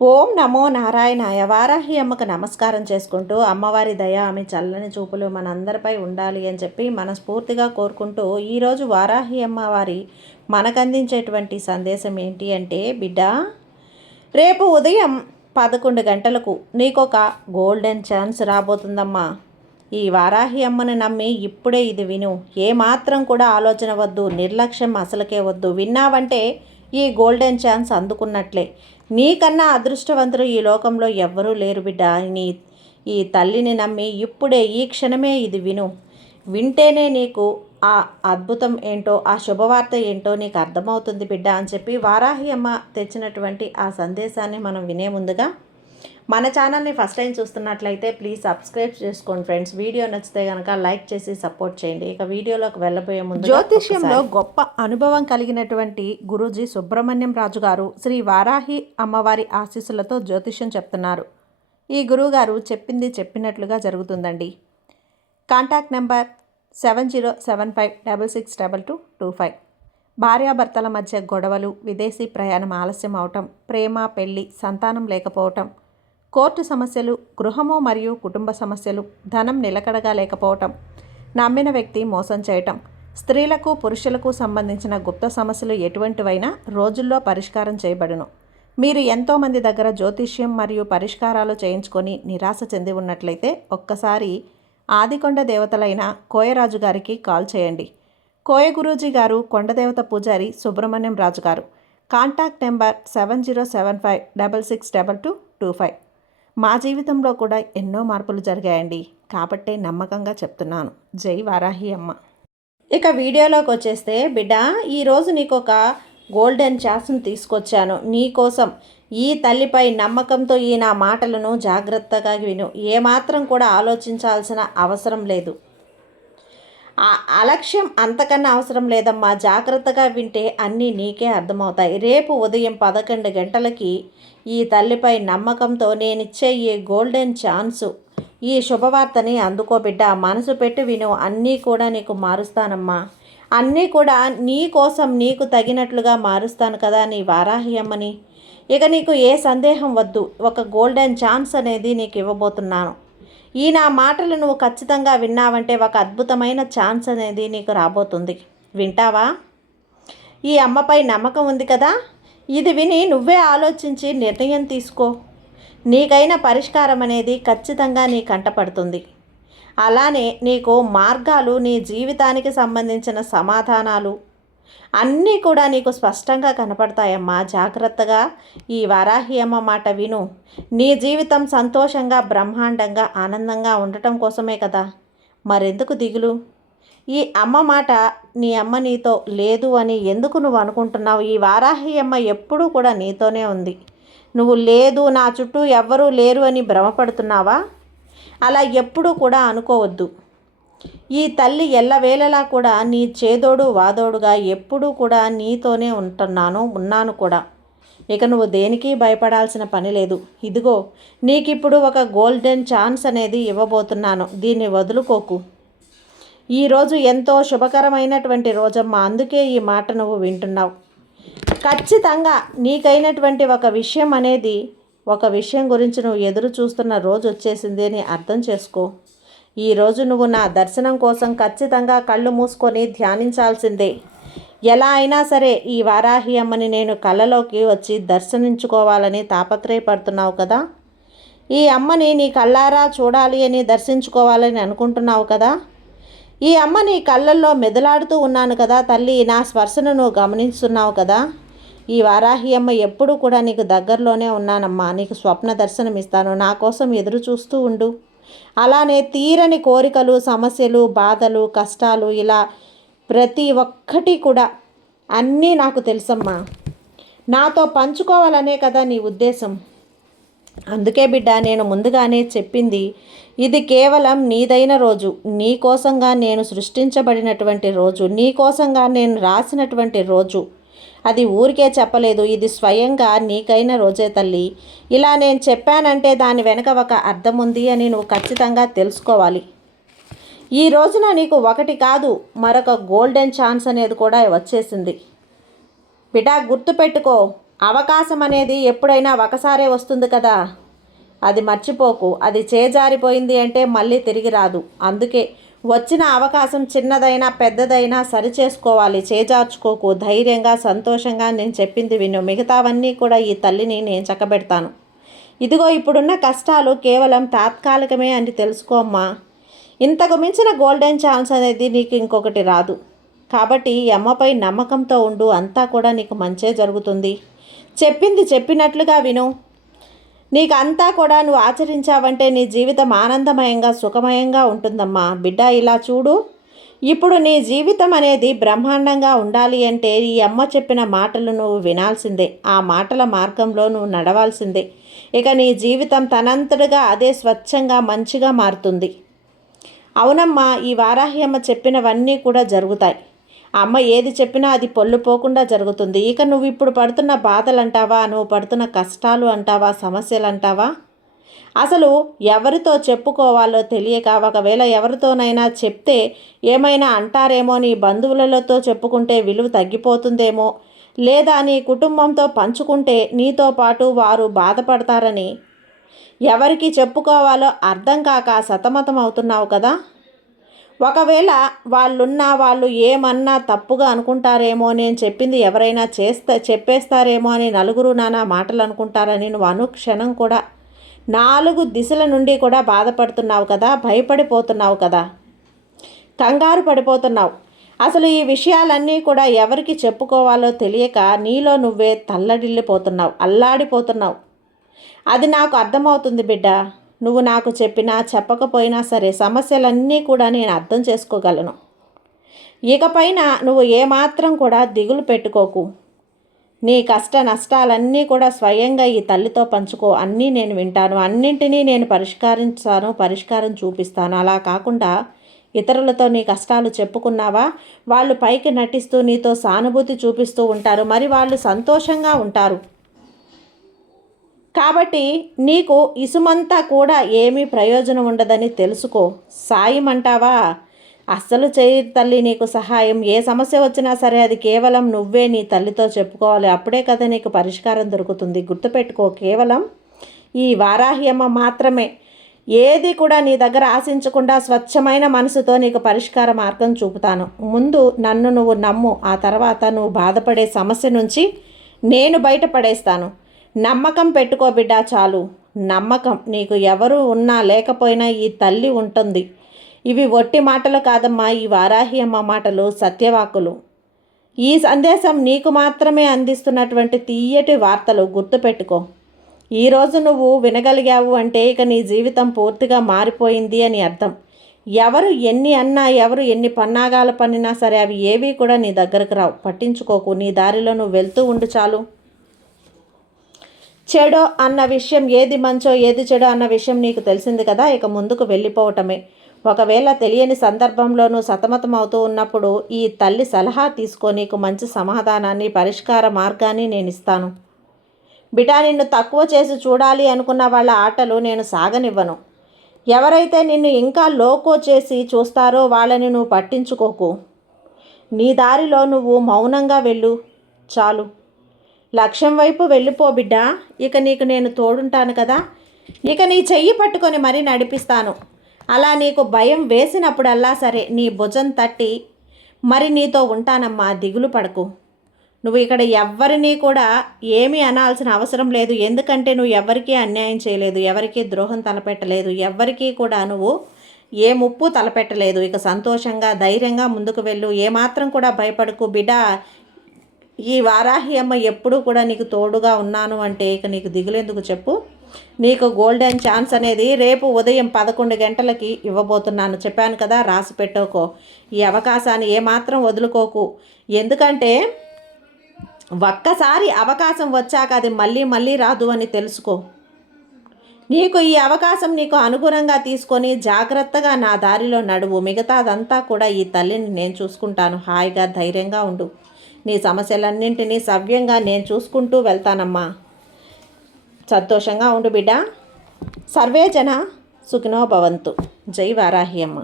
ఓం నమో నారాయణాయ. వారాహి అమ్మకు నమస్కారం చేసుకుంటూ అమ్మవారి దయ ఆమె చల్లని చూపులు మనందరిపై ఉండాలి అని చెప్పి మనస్ఫూర్తిగా కోరుకుంటూ ఈరోజు వారాహి అమ్మవారి మనకందించేటువంటి సందేశం ఏంటి అంటే, బిడ్డ, రేపు ఉదయం 11 గంటలకు నీకొక గోల్డెన్ ఛాన్స్ రాబోతుందమ్మా. ఈ వారాహి అమ్మని నమ్మి ఇప్పుడే ఇది విను. ఏమాత్రం కూడా ఆలోచన వద్దు, నిర్లక్ష్యం అసలుకే వద్దు. విన్నావంటే ఈ గోల్డెన్ ఛాన్స్ అందుకున్నట్లే. నీకన్నా అదృష్టవంతులు ఈ లోకంలో ఎవ్వరూ లేరు బిడ్డ. ఈ తల్లిని నమ్మి ఇప్పుడే ఈ క్షణమే ఇది విను. వింటేనే నీకు ఆ అద్భుతం ఏంటో, ఆ శుభవార్త ఏంటో నీకు అర్థమవుతుంది బిడ్డ అని చెప్పి వారాహి అమ్మ తెచ్చినటువంటి ఆ సందేశాన్ని మనం వినే ముందుగా మన ఛానల్ని ఫస్ట్ టైం చూస్తున్నట్లయితే ప్లీజ్ సబ్స్క్రైబ్ చేసుకోండి ఫ్రెండ్స్. వీడియో నచ్చితే కనుక లైక్ చేసి సపోర్ట్ చేయండి. ఇక వీడియోలోకి వెళ్ళబోయే ముందు, జ్యోతిష్యంలో గొప్ప అనుభవం కలిగినటువంటి గురూజీ సుబ్రహ్మణ్యం రాజు గారు శ్రీ వారాహి అమ్మవారి ఆశీస్సులతో జ్యోతిష్యం చెప్తున్నారు. ఈ గురువుగారు చెప్పింది చెప్పినట్లుగా జరుగుతుందండి. Contact number 7075662225. భార్యాభర్తల మధ్య గొడవలు, విదేశీ ప్రయాణం ఆలస్యం అవటం, ప్రేమ, పెళ్లి, సంతానం లేకపోవటం, కోర్టు సమస్యలు, గృహము మరియు కుటుంబ సమస్యలు, ధనం నిలకడగా లేకపోవటం, నమ్మిన వ్యక్తి మోసం చేయటం, స్త్రీలకు పురుషులకు సంబంధించిన గుప్త సమస్యలు ఎటువంటివైనా రోజుల్లో పరిష్కారం చేయబడును. మీరు ఎంతోమంది దగ్గర జ్యోతిష్యం మరియు పరిష్కారాలు చేయించుకొని నిరాశ చెంది ఉన్నట్లయితే ఒక్కసారి ఆదికొండ దేవతలైన కోయరాజు గారికి కాల్ చేయండి. కోయ గురూజీ గారు కొండదేవత పూజారి సుబ్రహ్మణ్యం రాజు గారు. Contact number 7075662225. మా జీవితంలో కూడా ఎన్నో మార్పులు జరిగాయండి, కాబట్టే నమ్మకంగా చెప్తున్నాను. జై వారాహి అమ్మ. ఇక వీడియోలోకి వచ్చేస్తే, బిడ్డ, ఈరోజు నీకు ఒక గోల్డెన్ ఛాన్స్ను తీసుకొచ్చాను నీకోసం. ఈ తల్లిపై నమ్మకంతో ఈ నా మాటలను జాగ్రత్తగా విను. ఏమాత్రం కూడా ఆలోచించాల్సిన అవసరం లేదు. అలక్ష్యం అంతకన్నా అవసరం లేదమ్మా. జాగ్రత్తగా వింటే అన్నీ నీకే అర్థమవుతాయి. రేపు ఉదయం 11 గంటలకి ఈ తల్లిపై నమ్మకంతో నేనిచ్చే ఈ గోల్డెన్ ఛాన్సు, ఈ శుభవార్తని అందుకోబిడ్డ. మనసు పెట్టి విను. అన్నీ కూడా నీకు మారుస్తానమ్మా. అన్నీ కూడా నీ కోసం, నీకు తగినట్లుగా మారుస్తాను కదా నీ వారాహి అమ్మని. ఇక నీకు ఏ సందేహం వద్దు. ఒక గోల్డెన్ ఛాన్స్ అనేది నీకు ఇవ్వబోతున్నాను. ఈ నా మాటలు నువ్వు ఖచ్చితంగా విన్నావంటే ఒక అద్భుతమైన ఛాన్స్ అనేది నీకు రాబోతుంది. వింటావా? ఈ అమ్మపై నమ్మకం ఉంది కదా? ఇది విని నువ్వే ఆలోచించి నిర్ణయం తీసుకో. నీకైన పరిష్కారం అనేది ఖచ్చితంగా నీ కంటపడుతుంది. అలానే నీకు మార్గాలు, నీ జీవితానికి సంబంధించిన సమాధానాలు అన్నీ కూడా నీకు స్పష్టంగా కనపడతాయమ్మా. జాగ్రత్తగా ఈ వారాహి అమ్మ మాట విను. నీ జీవితం సంతోషంగా, బ్రహ్మాండంగా, ఆనందంగా ఉండటం కోసమే కదా. మరెందుకు దిగులు? ఈ అమ్మ మాట, నీ అమ్మ నీతో లేదు అని ఎందుకు నువ్వు అనుకుంటున్నావు? ఈ వారాహి అమ్మ ఎప్పుడూ కూడా నీతోనే ఉంది. నువ్వు లేదు, నా చుట్టూ ఎవ్వరూ లేరు అని భ్రమపడుతున్నావా? అలా ఎప్పుడూ కూడా అనుకోవద్దు. ఈ తల్లి ఎల్లవేళలా కూడా నీ చేదోడు వాదోడుగా ఎప్పుడూ కూడా నీతోనే ఉన్నాను కూడా. ఇక నువ్వు దేనికి భయపడాల్సిన పని లేదు. ఇదిగో నీకిప్పుడు ఒక గోల్డెన్ ఛాన్స్ అనేది ఇవ్వబోతున్నాను. దీన్ని వదులుకోకు. ఈరోజు ఎంతో శుభకరమైనటువంటి రోజమ్మా. అందుకే ఈ మాట నువ్వు వింటున్నావు. ఖచ్చితంగా నీకైనటువంటి ఒక విషయం గురించి నువ్వు ఎదురు చూస్తున్న రోజు వచ్చేసింది అని అర్థం చేసుకో. ఈరోజు నువ్వు నా దర్శనం కోసం ఖచ్చితంగా కళ్ళు మూసుకొని ధ్యానించాల్సిందే. ఎలా అయినా సరే ఈ వారాహి అమ్మని నేను కళ్ళలోకి వచ్చి దర్శించుకోవాలని తాపత్రయపడుతున్నావు కదా. ఈ అమ్మని నీ కళ్ళారా చూడాలి అని దర్శించుకోవాలని అనుకుంటున్నావు కదా. ఈ అమ్మ నీ కళ్ళల్లో మెదలాడుతూ ఉన్నాను కదా తల్లి. నా స్పర్శను నువ్వు గమనిస్తున్నావు కదా. ఈ వారాహి అమ్మ ఎప్పుడు కూడా నీకు దగ్గరలోనే ఉన్నానమ్మా. నీకు స్వప్న దర్శనం ఇస్తాను. నా కోసం ఎదురు చూస్తూ ఉండు. అలానే తీరని కోరికలు, సమస్యలు, బాధలు, కష్టాలు, ఇలా ప్రతి ఒక్కటి కూడా అన్నీ నాకు తెలుసమ్మా. నాతో పంచుకోవాలనే కదా నీ ఉద్దేశం. అందుకే బిడ్డ, నేను ముందుగానే చెప్పింది, ఇది కేవలం నీదైన రోజు. నీ కోసంగా నేను సృష్టించబడినటువంటి రోజు, నీ కోసంగా నేను రాసినటువంటి రోజు. అది ఊరికే చెప్పలేదు. ఇది స్వయంగా నీకైన రోజే తల్లి. ఇలా నేను చెప్పానంటే దాని వెనక ఒక అర్థం ఉంది అని నువ్వు ఖచ్చితంగా తెలుసుకోవాలి. ఈ రోజున నీకు ఒకటి కాదు, మరొక గోల్డెన్ ఛాన్స్ అనేది కూడా వచ్చేసింది. బిడ్డ, గుర్తుపెట్టుకో. అవకాశం అనేది ఎప్పుడైనా ఒకసారే వస్తుంది కదా, అది మర్చిపోకు. అది చేజారిపోయింది అంటే మళ్ళీ తిరిగి రాదు. అందుకే వచ్చిన అవకాశం చిన్నదైనా పెద్దదైనా సరిచేసుకోవాలి. చేజార్చుకోకు. ధైర్యంగా సంతోషంగా నేను చెప్పింది విను. మిగతావన్నీ కూడా ఈ తల్లిని నేను చక్కబెడతాను. ఇదిగో ఇప్పుడున్న కష్టాలు కేవలం తాత్కాలికమే అని తెలుసుకోమ్మా. ఇంతకు మించిన గోల్డెన్ ఛాన్స్ అనేది నీకు ఇంకొకటి రాదు. కాబట్టి ఈ అమ్మపై నమ్మకంతో ఉండు. అంతా కూడా నీకు మంచే జరుగుతుంది. చెప్పింది చెప్పినట్లుగా విను. నీకు అంతా కూడా నువ్వు ఆచరించావంటే నీ జీవితం ఆనందమయంగా సుఖమయంగా ఉంటుందమ్మా. బిడ్డ ఇలా చూడు, ఇప్పుడు నీ జీవితం అనేది బ్రహ్మాండంగా ఉండాలి అంటే ఈ అమ్మ చెప్పిన మాటలు నువ్వు వినాల్సిందే. ఆ మాటల మార్గంలో నువ్వు నడవాల్సిందే. ఇక నీ జీవితం తనంతటిగా అదే స్వచ్ఛంగా మంచిగా మారుతుంది. అవునమ్మా, ఈ వారాహి అమ్మ చెప్పినవన్నీ కూడా జరుగుతాయి. అమ్మ ఏది చెప్పినా అది పొల్లు పోకుండా జరుగుతుంది. ఇక నువ్వు ఇప్పుడు పడుతున్న బాధలు అంటావా, నువ్వు పడుతున్న కష్టాలు అంటావా, సమస్యలు అంటావా, అసలు ఎవరితో చెప్పుకోవాలో తెలియక ఒకవేళ ఎవరితోనైనా చెప్తే ఏమైనా అంటారేమో, నీ బంధువులతో చెప్పుకుంటే విలువ తగ్గిపోతుందేమో, లేదా నీ కుటుంబంతో పంచుకుంటే నీతో పాటు వారు బాధపడతారని ఎవరికి చెప్పుకోవాలో అర్థం కాక సతమతం అవుతున్నావు కదా. ఒకవేళ వాళ్ళు ఏమన్నా తప్పుగా అనుకుంటారేమో, నేను చెప్పింది ఎవరైనా చెప్పేస్తారేమో అని నలుగురు నానా మాటలు అనుకుంటారని నువ్వు అనుక్షణం కూడా 4 దిశల నుండి కూడా బాధపడుతున్నావు కదా, భయపడిపోతున్నావు కదా, కంగారు పడిపోతున్నావు. అసలు ఈ విషయాలన్నీ కూడా ఎవరికి చెప్పుకోవాలో తెలియక నీలో నువ్వే తల్లడిల్లిపోతున్నావు, అల్లాడిపోతున్నావు. అది నాకు అర్థమవుతుంది బిడ్డ. నువ్వు నాకు చెప్పినా చెప్పకపోయినా సరే సమస్యలన్నీ కూడా నేను అర్థం చేసుకోగలను. ఇకపైన నువ్వు ఏమాత్రం కూడా దిగులు పెట్టుకోకు. నీ కష్ట నష్టాలన్నీ కూడా స్వయంగా ఈ తల్లితో పంచుకో. అన్నీ నేను వింటాను, అన్నింటినీ నేను పరిష్కారం చూపిస్తాను. అలా కాకుండా ఇతరులతో నీ కష్టాలు చెప్పుకున్నావా, వాళ్ళు పైకి నటిస్తూ నీతో సానుభూతి చూపిస్తూ ఉంటారు, మరి వాళ్ళు సంతోషంగా ఉంటారు. కాబట్టి నీకు ఇసుమంతా కూడా ఏమీ ప్రయోజనం ఉండదని తెలుసుకో. సాయం అంటావా, అస్సలు చేయి తల్లి నీకు సహాయం. ఏ సమస్య వచ్చినా సరే అది కేవలం నువ్వే నీ తల్లితో చెప్పుకోవాలి. అప్పుడే కదా నీకు పరిష్కారం దొరుకుతుంది. గుర్తుపెట్టుకో, కేవలం ఈ వారాహి అమ్మ మాత్రమే. ఏది కూడా నీ దగ్గర ఆశించకుండా స్వచ్ఛమైన మనసుతో నీకు పరిష్కార మార్గం చూపుతాను. ముందు నన్ను నువ్వు నమ్ము. ఆ తర్వాత నువ్వు బాధపడే సమస్య నుంచి నేను బయటపడేస్తాను. నమ్మకం పెట్టుకో బిడ్డ, చాలు. నమ్మకం. నీకు ఎవరు ఉన్నా లేకపోయినా ఈ తల్లి ఉంటుంది. ఇవి ఒట్టి మాటలు కాదమ్మా, ఈ వారాహి అమ్మ మాటలు సత్యవాకులు. ఈ సందేశం నీకు మాత్రమే అందిస్తున్నటువంటి తీయటి వార్తలు. గుర్తుపెట్టుకో. ఈరోజు నువ్వు వినగలిగావు అంటే ఇక నీ జీవితం పూర్తిగా మారిపోయింది అని అర్థం. ఎవరు ఎన్ని అన్నా, ఎవరు ఎన్ని పన్నాగాలు పన్నినా సరే అవి ఏవి కూడా నీ దగ్గరకు రావు. పట్టించుకోకు. నీ దారిలో నువ్వు వెళ్తూ ఉండు చాలు. చెడో అన్న విషయం, ఏది మంచో ఏది చెడో అన్న విషయం నీకు తెలిసింది కదా. ఇక ముందుకు వెళ్ళిపోవటమే. ఒకవేళ తెలియని సందర్భంలోనూ సతమతం అవుతూ ఉన్నప్పుడు ఈ తల్లి సలహా తీసుకో. నీకు మంచి సమాధానాన్ని, పరిష్కార మార్గాన్ని నేను ఇస్తాను. బిడ్డ, నిన్ను తక్కువ చేసి చూడాలి అనుకున్న వాళ్ళ ఆటలు నేను సాగనివ్వను. ఎవరైతే నిన్ను ఇంకా లోకో చేసి చూస్తారో వాళ్ళని నువ్వు పట్టించుకోకు. నీ దారిలో నువ్వు మౌనంగా వెళ్ళు చాలు. లక్ష్యం వైపు వెళ్ళిపో బిడ్డ. ఇక నీకు నేను తోడుంటాను కదా. ఇక నీ చెయ్యి పట్టుకొని మరీ నడిపిస్తాను. అలా నీకు భయం వేసినప్పుడల్లా సరే నీ భుజం తట్టి మరి నీతో ఉంటానమ్మా. దిగులు పడకు. నువ్వు ఇక్కడ ఎవ్వరినీ కూడా ఏమీ అనాల్సిన అవసరం లేదు. ఎందుకంటే నువ్వు ఎవరికీ అన్యాయం చేయలేదు, ఎవరికీ ద్రోహం తలపెట్టలేదు, ఎవరికీ కూడా నువ్వు ఏ ముప్పు తలపెట్టలేదు. ఇక సంతోషంగా ధైర్యంగా ముందుకు వెళ్ళు. ఏమాత్రం కూడా భయపడకు బిడ్డ. ఈ వారాహి అమ్మ ఎప్పుడూ కూడా నీకు తోడుగా ఉన్నాను అంటే ఇక నీకు దిగులేందుకు చెప్పు. నీకు గోల్డెన్ ఛాన్స్ అనేది రేపు ఉదయం 11 గంటలకి ఇవ్వబోతున్నాను. చెప్పాను కదా, రాసి పెట్టుకో. ఈ అవకాశాన్ని ఏమాత్రం వదులుకోకు. ఎందుకంటే ఒక్కసారి అవకాశం వచ్చాక అది మళ్ళీ మళ్ళీ రాదు అని తెలుసుకో. నీకు ఈ అవకాశం నీకు అనుగుణంగా తీసుకొని జాగ్రత్తగా నా దారిలో నడువు. మిగతాదంతా కూడా ఈ తల్లిని నేను చూసుకుంటాను. హాయిగా ధైర్యంగా ఉండు. నీ సమస్యలన్నింటినీ సవ్యంగా నేను చూసుకుంటూ వెళ్తానమ్మా. సంతోషంగా ఉండు బిడ్డ. సర్వే జన సుఖినో భవంతు. జై వారాహి అమ్మ.